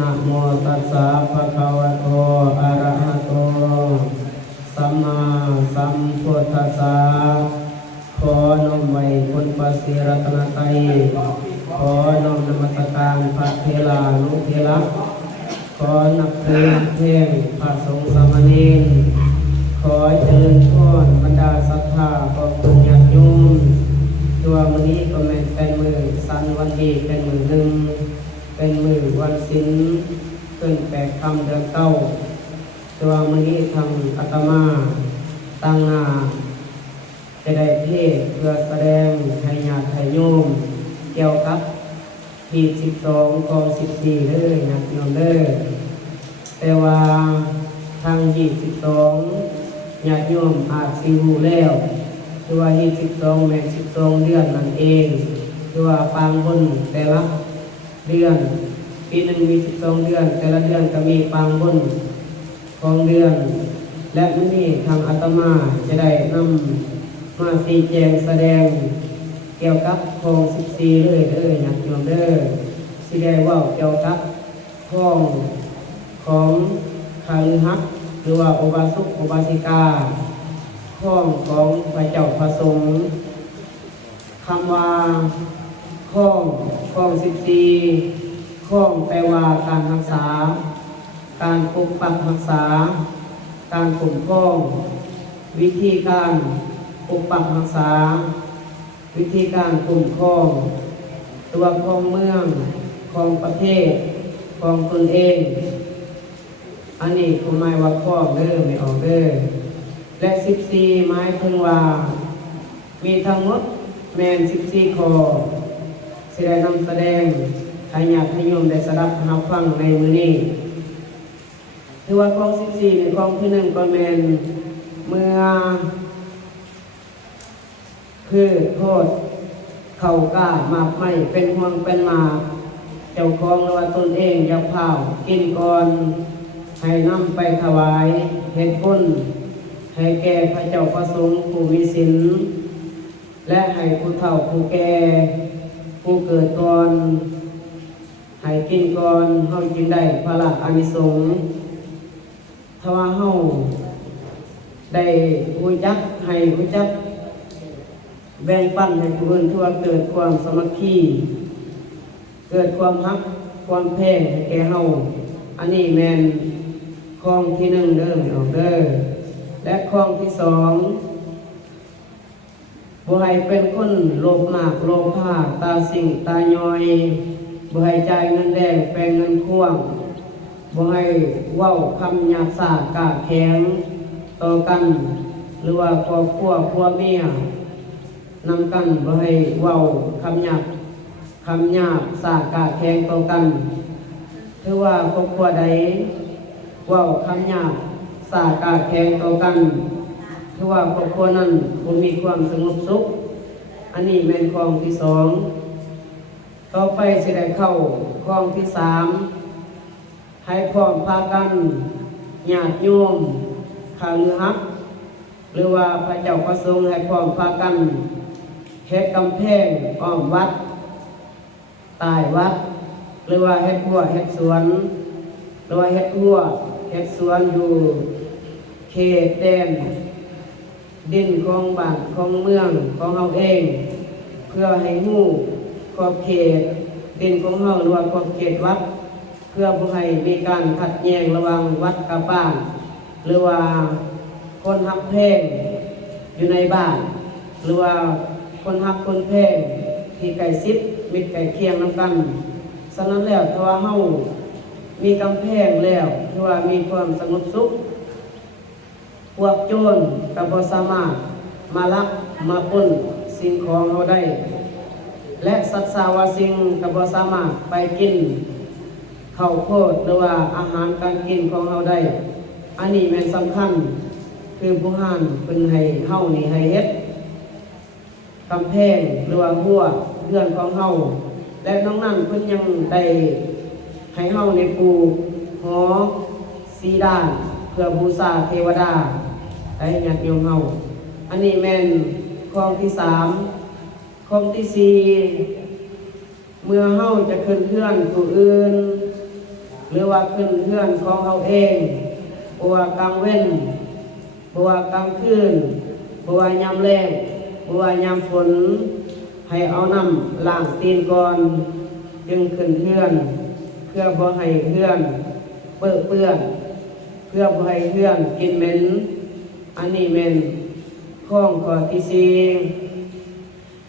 นะโมตัสสะภะคะวะโตอะระหะโตสัมมาสัมพุทธัสสะขอน้อมไว้คุณพระศรีรัตนตรัยขอน้อมนมัสการพระเถรานุเถระขอนับถือเพ่งพระสงฆ์สามเณรขอเจริญพรบรรดาศรัทธาของปุญญาโยมตัวมื้อนี้ก็แม่นเป็นมื้อสันวันดีเป็นมื้อหนึ่งเป็นมื้อวันศีลขึ้น8 ค่ำเดือน9ตัวมื้อนี้ทางอาตมาตั้งหน้าจะได้เทศเพื่อแสดงให้ญาติให้โยมเกี่ยวกับที่12ข้อ14เด้อญาติโยมเด้อแต่ว่าทาง22ญาติโยมอาจสิรู้แล้วคือว่า12แม่น12เดือนนั่นเองคือว่าปางบนแต่ละเดือนปีหนึ่งมี12เดือนแต่ละเดือนก็มีปางบนของเดือนและมื้อนี้ทางอาตมาจะได้นำมาชี้แจงแสดงเกี่ยวกับข้อ14เลยเด้อญาติโยมเด้อสิได้เว้าเกี่ยวกับข้อของคฤหัสถ์หรือว่าอุบาสกอุบาสิกาข้องของพระเจ้าพระสงฆ์คำว่าข้อง14ข้องแปลว่าการรักษาการปกปักรักษาการคุ้มครองวิธีการปกปักรักษาวิธีการคุ้มครองตัวของเมืองของประเทศของตนเองอันนี้ก็หมายว่าข้อเด้อไม่ออกเด้อและ14หมายถึงว่ามีทั้งหมดแม่น14ข้อสิได้นำแสดงให้ญาติโยมได้สดับรับฟังในมื้อนี้ถือว่าข้อ14ในข้อที่1ก็แม่นเมื่อพืชโพดเข้ากล้ามากไม้เป็นห่วงเป็นหมากเจ้าของหรือว่าตนเองอย่าเผากินก่อนให้นำไปถวายเฮ็ดบุญให้แก่พระเจ้าพระสงฆ์ผู้มีศีลและให้ผู้เฒ่าผู้แก่ผู้เกิดก่อนให้กินก่อนเฮาจึงได้พระอานิสงส์ถ้าว่าเฮาได้รู้จักให้รู้จักแบ่งปันให้ผู้อื่นทั่วเกิดความสามัคคีเกิดความรักความแพงให้แก่เฮาอันนี้แม่นข้อที่1เด้อพี่น้องเด้อและข้อที่2บ่ให้เป็นคนโลภมากโลภาตาสิ่งตาย่อยบ่ให้จ่ายเงินแดงแปลงเงินข่วงบ่ให้เว้าคำหยาบซ่ากาแข็งต่อกันหรือว่าครอบครัวผัวเมียนำกันบ่ให้เว้าคำหยาบซ่ากาแข็งต่อกันถือว่าครอบครัวใดเว้าคำหยาบซ่ากาแข็งต่อกันถือว่าครอบครัวนั้นบ่มีความสงบสุขอันนี้แม่นข้อที่2ต่อไปสิได้เข้าข้อที่3ให้พร้อมพากันญาติโยมคฤหัสถ์หรือว่าพระเจ้าพระสงฆ์ให้พร้อมพากันเฮ็ดกำแพงอ้อมวัดใต้วัดหรือว่าเฮ็ดหัวเฮ็ดสวนหรือว่าเฮ็ดหัวเฮ็ดสวนอยู่เขตแดนดินของบ้านของเมืองของเฮาเองเพื่อให้ฮู้ขอบเขตดินของเฮาหรือว่าขอบเขตวัดเพื่อบ่ให้มีการขัดแย้งระหว่างวัดกับบ้านหรือว่าคนฮักแพงอยู่ในบ้านหรือว่าคนฮักคนแพงที่ใกล้ชิดมิตรใกล้เคียงนำกันฉะนั้นแล้วถ้าว่าเฮามีกำแพงแล้วถ้าว่ามีความสงบสุขพวกโจรก็บ่สามารถมาลักมาปล้นสิ่งของเฮาได้และสัตว์สาวสิ่งก็บ่สามารถไปกินข้าวโพดหรือว่าอาหารการกินของเฮาได้อันนี้แม่นสำคัญคือผู้ห้านเพิ่นให้เฮานี่ให้เฮ็ดกำแพงหรือว่าหัวเรือนของเฮาและนอกนั้นเพิ่นยังได้ให้เฮาในปลูกหอสีด้านเพื่อบูชาเทวดาให้ญาติโยมเฮาอันนี้แม่นข้อที่3ข้อที่4เมื่อเฮาจะขึ้นเฮือนผู้อื่น หรือว่าขึ้นเฮือนของเขาเองบ่ว่ากลางเว้นบ่ว่ากลางคืนบ่ว่ายามแล้งบ่ว่ายามฝนให้เอาน้ำล้างตีนก่อนจึงขึ้นเฮือนเพื่อบ่ให้เฮือนเปื้อนเพื่อบ่ให้เฮือนกินเหม็นอันนี้แม่นข้องข้อที่สี่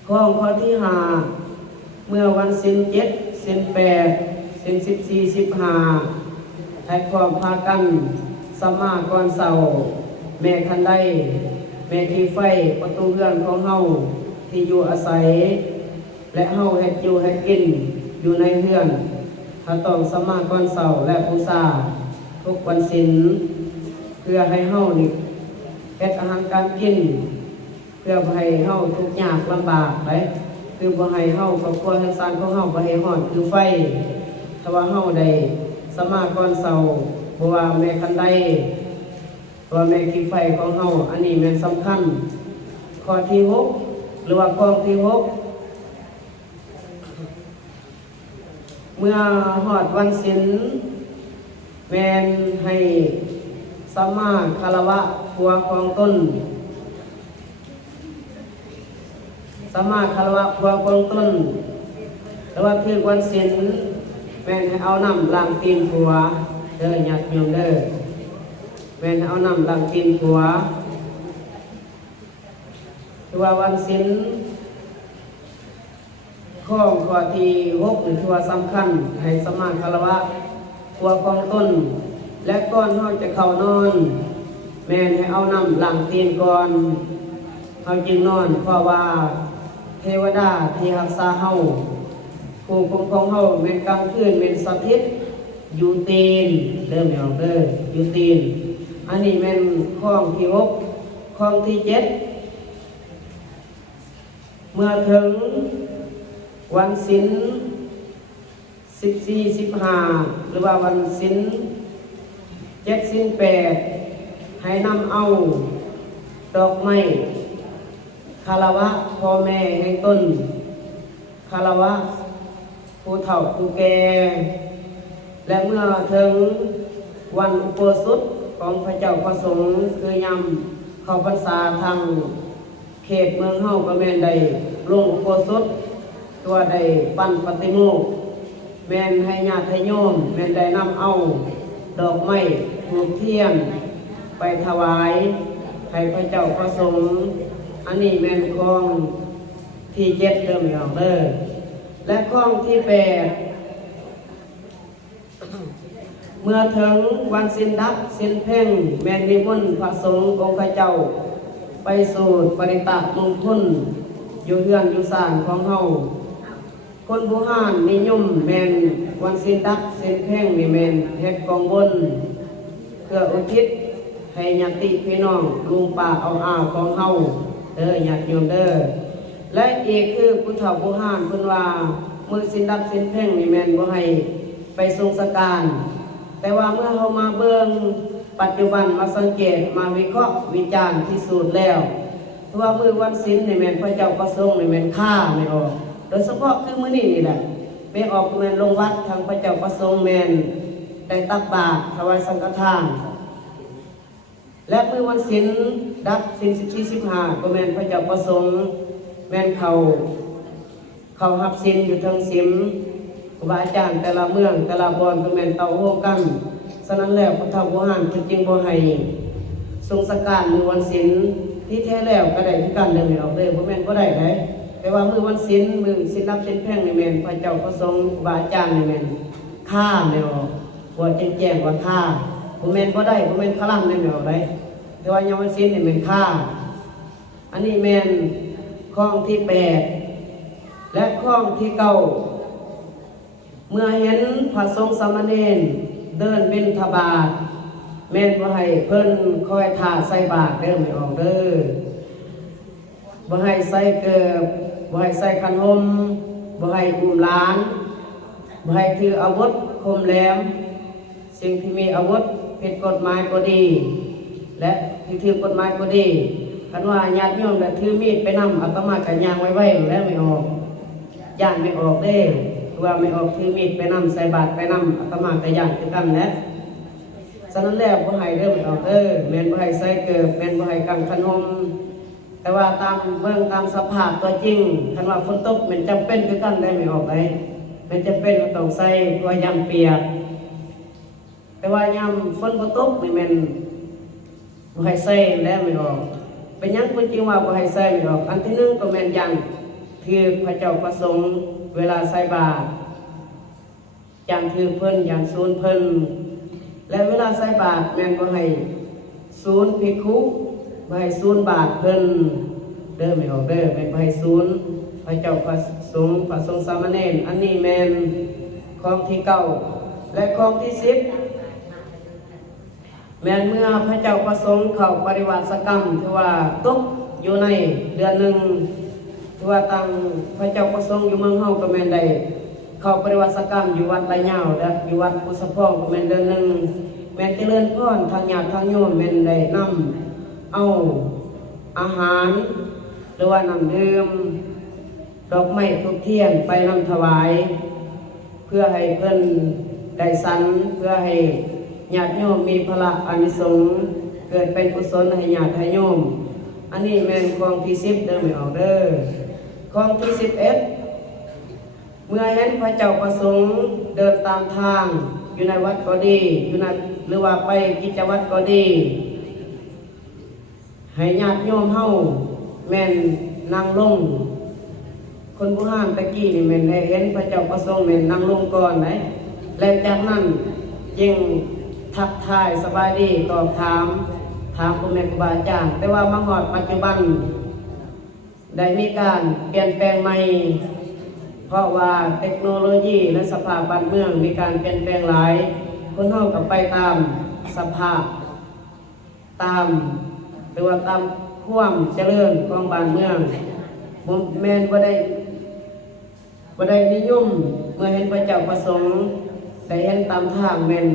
ข้องข้อที่ห้าเมื่อวันศีล7ศีล8ศีล14 15ให้พร้อมพากันสมาก่อนเสาแม่คันไดแม่ที่ไฟประตูเรือนของเฮาที่อยู่อาศัยและเฮาเฮ็ดอยู่เฮ็ดกินอยู่ในเรือนถ้าต้องสมาก่อนเสาและบูชาทุกวันศีลเพื่อให้เฮานี่เฮ็ดอาหารการกินเพื่อบ่ให้เฮาทุกข์ยากลำบากไปคือบ่ให้เฮาครอบครัวทั้งสร้างของเฮาบ่ให้ร้อนคือไฟถ้าว่าเฮาได้สมาก่อนเสาบ่ว่าแม่คันไดว่าแม่ขี้ไฟของเฮาอันนี้แม่นสำคัญข้อที่6หรือว่าข้อที่6เมื่อฮอดวันศีลแม่นให้สมาคารวะผัวของตนสมาคารวะผัวของตนแต่ว่าถึงวันศีลแม่นให้เอาน้ำล้างตีนผัวเด้อญาติโยมเด้อแม่นให้เอาน้ำล้างตีนผัวถือว่าวันศีลข้อที่6ถือว่าสำคัญให้สมาคารวะผัวของตนและก่อนเฮาจะเข้านอนแม่นให้เอาน้ำล้างตีนก่อนเฮาจึงนอนเพราะว่าเทวดาที่รักษาเฮาผู้คุ้มครองเฮาแม่นกลางคืนแม่นสถิตอยู่ตีนเริ่มแล้วเด้ออยู่ตีนอันนี้แม่นข้อที่6ข้อที่7เมื่อถึงวันศีล14 15หรือว่าวันศีล7ศีล8ให้นำเอาดอกไม้คารวะพ่อแม่แห่งตนคารวะผู้เฒ่าผู้แก่และเมื่อถึงวันอุโบสถของพระเจ้าประสงค์คือยามเข้าพรรษาทางเขตเมืองเฮาก็แม่นได้ลงอุโบสถตัวได้ปั้นปฏิโมกข์แม่นให้ญาติโยมแม่นได้นำเอาดอกไม้ธูปเทียนไปถวายให้พระเจ้าประสงค์อันนี้แม่นข้องที่7เริ่มแล้วเด้อและข้องที่8เมื่อถึงวันศีลดับศีลเพ่งแม่นนิมนต์พระสงฆ์องค์เจ้าไปสู่ปริตะมงคลอยู่เฮือนอยู่ศาลของเฮาคนโบราณนิยมแม่นวันศีลดับศีลเพ่งนี่แม่นเฮ็ดกองบุญเพื่ออุทิศให้ญาติพี่น้องลุงป้าเอาอ้าวของเฮาเด้อญาติโยมเด้อและอีกคือผู้เฒ่าโบราณเพิ่นว่ามื้อศีลดับศีลเพ่งนี่แม่นบ่ให้ไปทรงสการแต่ว่าเมื่อเฮามาเบิ่งปัจจุบันมาสังเกตมาวิเคราะห์วิจารณ์พิสูจน์แล้วว่ามื้อวันศีลนี่แม่นพระเจ้าประสงค์นี่แม่นค่าไม่ออกโดยเฉพาะคือมื้อนี้นี่แหละไม่ออกแม่นลงวัดทางพระเจ้าประสงค์แม่นได้ตักบาตรถวายสังฆทานและมื้อวันศีลดับศีล14 15ก็แม่นพระเจ้าประสงค์แม่นเขารับศีลอยู่ทั้งศีลครูบาอาจารย์แต่ละเมืองแต่ละบอนก็แม่นเตาโฮกันฉะนั้นแล้วพุทธโบราณเพิ่นจึงบ่ให้ทรงสการมื้อวันศีลที่แท้แล้วก็ได้คือกันเด้อแม่นออกเด้อบ่แม่นบ่ได้เด้แต่ว่ามื้อวันศีลมื้อศีลรับศีลแพ่งนี่แม่นพระเจ้าประสงค์ครูบาอาจารย์นี่แม่นค่าแม่นออกบ่แจ้งว่าค่าบ่แม่นบ่ได้บ่แม่นพลังแม่นออกได้แต่ว่ายามวันศีลนี่แม่นค่าอันนี้แม่นข้องที่8และข้องที่9เมื่อเห็นพระสงฆ์สามเณรเดินบิณฑบาตแม่นบ่ให้เพิ่นคอยท่าใส่บาตรเด้อไม่ออกเด้อบ่ให้ใส่เกิบบ่ให้ใส่ขันหมบ่ให้อุ้มหลานบ่ให้ถืออาวุธคมแหลมสิ่งที่มีอาวุธผิดกฎหมายก็ดีและที่ถือกฎหมายก็ดีคันว่าญาติโยมได้ถือมีดไปนำอาตมาก็ย่างไว้แล้วไม่ออกย่านไม่ออกเด้ ว่าไม่ออกถือมีดไปนำใส่บาตรไปนำอาตมาก็ย่านคือกันแหละฉะนั้นแล้วบ่ให้เด้อไม่ออกแม่นบ่ให้ใส่เกิบแม่นบ่ให้กังขนมแต่ว่าตามเบิ่งตามสภาพตัวจริงคันว่าฝนตกมันจำเป็นคือกันได้ไม่ออกได้มันจะเป็นก็ต้องใส่ตัวยามเปียกแต่ว่ายามฝนบ่ตกนี่แม่นบ่ให้ใส่แล้วไม่ออกเป็นหยังคนจริงว่าบ่ให้ใส่ไม่ออกอันที่หนึ่งก็แม่นยันคือพระเจ้าประสงค์เวลาใส่บาตรยันคือเพิ่นยันศูนย์เพิ่นและเวลาใส่บาตรแม่นบ่ให้ศูนย์ภิกขุบ่ให้ศูนย์บาตรเพิ่นเด้อไม่ออกเด้อแม่นบ่ให้ศูนย์พระเจ้าประสงค์สามเณรอันนี้แม่นข้อที่เก้าและข้อที่10แม้นเมื่อพระเจ้าประสงค์เข้าปฏิวัติกรรมที่ว่าตกอยู่ในเดือนหนึ่งที่ว่าตั้งพระเจ้าประสงค์อยู่เมืองเฮาก็แม่นได้เข้าปฏิวัติกรรมอยู่วัดไร่ยาวเด้ออยู่วัดกุสะพองก็แม่นเดือนหนึ่งแม่นเจริญพรทางญาติทางโยมแม่นได้นำเอาอาหารหรือว่าน้ำดื่มดอกไม้ทูบเทียนไปนำถวายเพื่อให้เพิ่นได้สันเพื่อให้ญาติโยมมีพละอานิสงส์เกิดเป็นกุศลให้ญาติให้โยมอันนี้แม่นข้อที่10เด้อไม่ออกเด้อข้อที่11เมื่อเห็นพระเจ้าประสงค์เดินตามทางอยู่ในวัดก็ดีอยู่ในหรือว่าไปกิจวัตรก็ดีให้ญาติโยมเฮาแม่นนั่งลงคนโบราณตะกี้นี่แม่นได้เห็นพระเจ้าประสงค์แม่นนั่งลงก่อนไหนแล้วจากนั้นยิ่งทักทายสบายดีตอบถามพ่อแม่ครูบาอาจารย์แต่ว่ามาฮอดปัจจุบันได้มีการเปลี่ยนแปลงใหม่เพราะว่าเทคโนโลยีและสภาพบ้านเมืองมีการเปลี่ยนแปลงหลายคนเฮาก็ไปตามสภาพตามหรือว่าตามความเจริญของบ้านเมืองบ่แม่นบ่ได้นิยมเมื่อเห็นพระเจ้าประสงค์ได้เห็นตามทางแม่น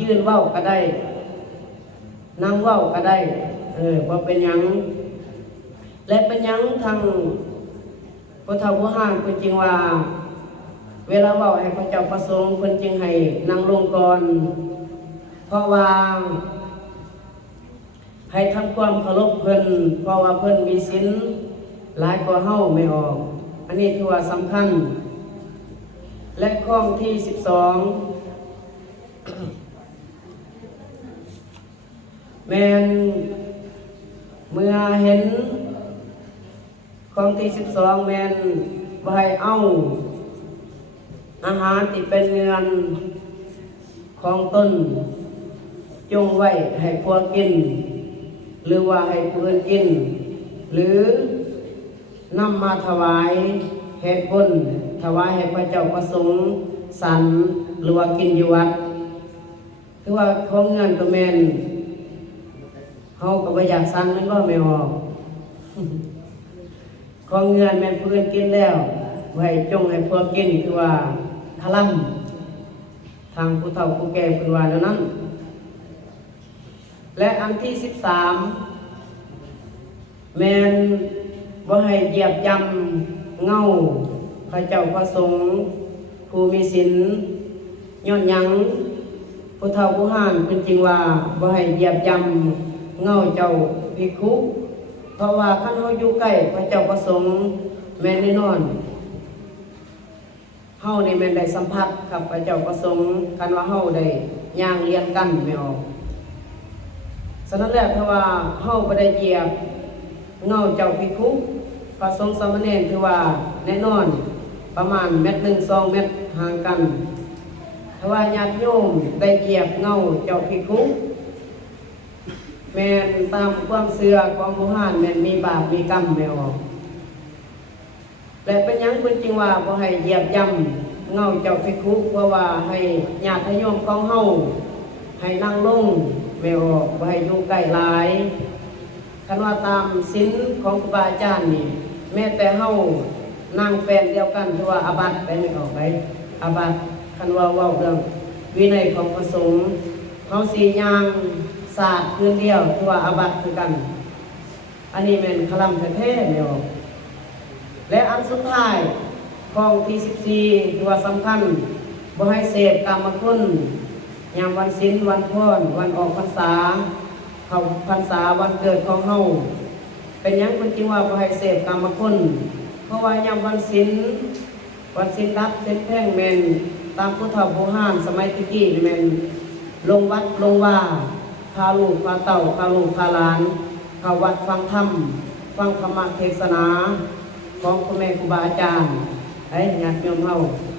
ยืนเว้าก็ได้นั่งเว้าก็ได้บ่เป็นหยังและเป็นหยังทางพุทธวจนะเพิ่นจึงว่าเวลาเว้าให้พระเจ้าประสงค์เพิ่นจึงให้นั่งลงก่อนเพราะว่าให้ทำความเคารพเพิ่นเพราะว่าเพิ่นมีศีลหลายกว่าเฮาไม่ออกอันนี้ถือว่าสำคัญและข้อที่12แม่นเมื่อเห็นข้อที่12แม่นบ่ให้เอาอาหารที่เป็นเงินของตนจงไว้ให้พวกกินหรือว่าให้ผู้อื่นกินหรือนำมาถวายเหตุผลถวายให้พระเจ้าประสงค์สันหรือว่ากินอยู่วัดคือว่าของเงินก็แม่นเฮาก็บ่อยากสันมันก็ไม่ออกของเงินแม่นผู้อื่นกินแล้วบ่ให้จงให้พวกกินคือว่าทะลัมทางผู้เฒ่าผู้แก่เพิ่นว่าแล้วนั้นและอันที่13แม่นบ่ให้เหยียบย่ำเงาพระเจ้าประสงค์ผู้มีศีลย้อนหยังผู้เฒ่าผู้ห่านเพิ่นจึงว่าบ่ให้เหยียบย่ำเงาเจ้าภิกขุเพราะว่าคันเฮาอยู่ใกล้พระเจ้าประสงค์แม่นแน่นอนเฮานี่แม่นได้สัมผัสกับพระเจ้าประสงค์คันว่าเฮาได้ย่างเรียนกันไม่ออกฉะนั้นแล้วถ้าว่าเฮาบ่ได้เหยียบเงาเจ้าภิกขุพระสงฆ์สามเณรคือว่าแน่นอนประมาณ1 เมตร 2 เมตรห่างกันถ้าว่าญาติโยมได้เหยียบเงาเจ้าภิกขุแม่นตามความเชื่อของโบราณแม่นมีบาปมีกรรมไม่ออกและเป็นหยังเพิ่นจึงว่าบ่ให้เหยียบย่ำเงาเจ้าภิกขุเพราะว่าให้ญาติโยมของเฮาให้นั่งลงไม่ออกบ่ให้อยู่ใกล้หลายคันว่าตามศีลของครูบาอาจารย์นี่แม้แต่เฮานั่งแปลนเดียวกันถือว่าอาบัติได้ไม่ออกไปอาบัติคันว่าเว้าเรื่องวินัยของพระสงฆ์เฮาสิย่างศาสตร์คืนเดียวถือว่าอาบัติคือกันอันนี้แม่นคลัมแท้ๆไม่ออกและอันสุดท้ายข ข้องที่14ตัวสำคัญบ่ให้เสพกามคุณยามวันศีลวันพรวันออกพรรษาเข้าพรรษาวันเกิดของเฮาเป็นหยังเพิ่นจึงว่าบ่ให้เสพกามคุณเพราะว่ายามวันศีลรับศีลแพ่งแม่นตามผู้เฒ่าผู้ห้ามสมัยตะกี้นี่แม่นลงวัดลงว่าพาลูกพาเต่าพาลูกพาหลานเข้าวัดฟังธรรมฟังธรรมเทศนาของพ่อแม่ครูบาอาจารย์ญาติโยมเฮา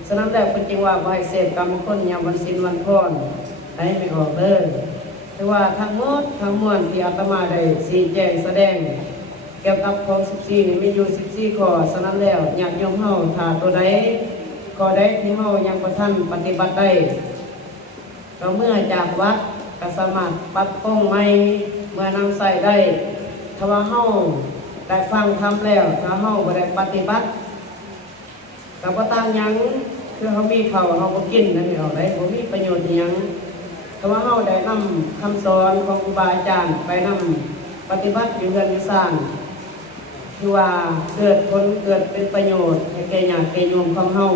ฉะนั้นแล้วเพิ่นจึงว่าบ่ให้เสพกามคุณยามวันศีลวันพรไม่ออกเลยแต่ว่าทั้งหมดทั้งมวลที่อาตมาได้ชี้แจงแสดงเกี่ยวกับข้อ14นี่มีอยู่14ข้อฉะนั้นแล้วญาติโยมเฮาถ้าตัวใดข้อใดที่เฮายังบ่ทันปฏิบัติได้ก็เมื่อจากวัดก็สามารถปรับปรุงใหม่เมื่อนำใส่ได้ถ้าว่าเฮาได้ฟังธรรมแล้วถ้าเฮาบ่ได้ปฏิบัติก็บ่ต่างหยังคือเฮามีข้าวเฮาบ่กินนั่นเอาได้บ่มีประโยชน์อิหยังถ้าว่าเฮาได้นำคำสอนของครูบาอาจารย์ไปนำปฏิบัติอยู่เรือนอยู่ซ่านคือว่าเกิดผลเกิดเป็นประโยชน์ให้แก่ญาติแก่โยมของเฮา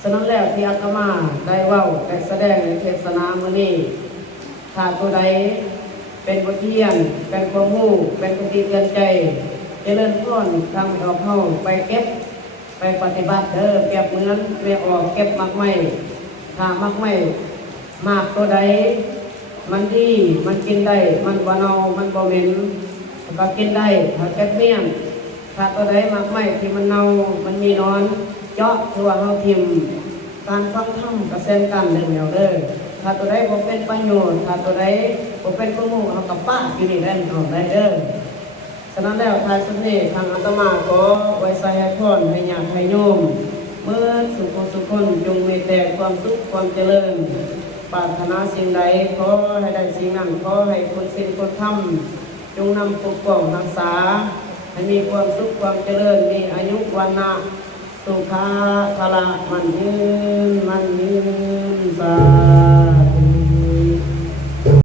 ฉะนั้นแล้วที่อาตมาได้เว้าได้แสดงในเทศนามื้อนี้ถ้าตัวใดเป็นบทเรียนเป็นความรู้เป็นคติเตือนใจเจริญพรทำให้ออกเฮาไปเก็บไปปฏิบัติเด้อเก็บเหมือนไม่ออกเก็บมักไม่ถ้ามักไม่มากตัวใดมันดีมันกินได้มันบ่เน่ามันบ่เหม็นก็กินได้ถ้าเก็บเมี่ยงถ้าตัวใดมักไม่ที่มันเน่ามันมีนอนเจาะคือว่าเฮาทิ่มการฟังธรรมก็เช่นกันเด้อถ้าตัวใดบ่เป็นประโยชน์ถ้าตัวใดบ่เป็นประโยชน์เฮาก็ปะอยู่นี่ได้ออกได้เด้อฉะนั้นแล้วท้ายสุดนี้ทางอาตมาขอไว้ใส่ให้พรให้ญาติให้โยมเมื่อสุขคนจงมีแต่ความสุขความเจริญปรารถนาสิ่งใดขอให้ได้สิ่งนั้นขอให้คนสิ้นคนทำจงนำปกป้องรักษาให้มีความสุขความเจริญมีอายุวันนะสุขะพละมันยืนสา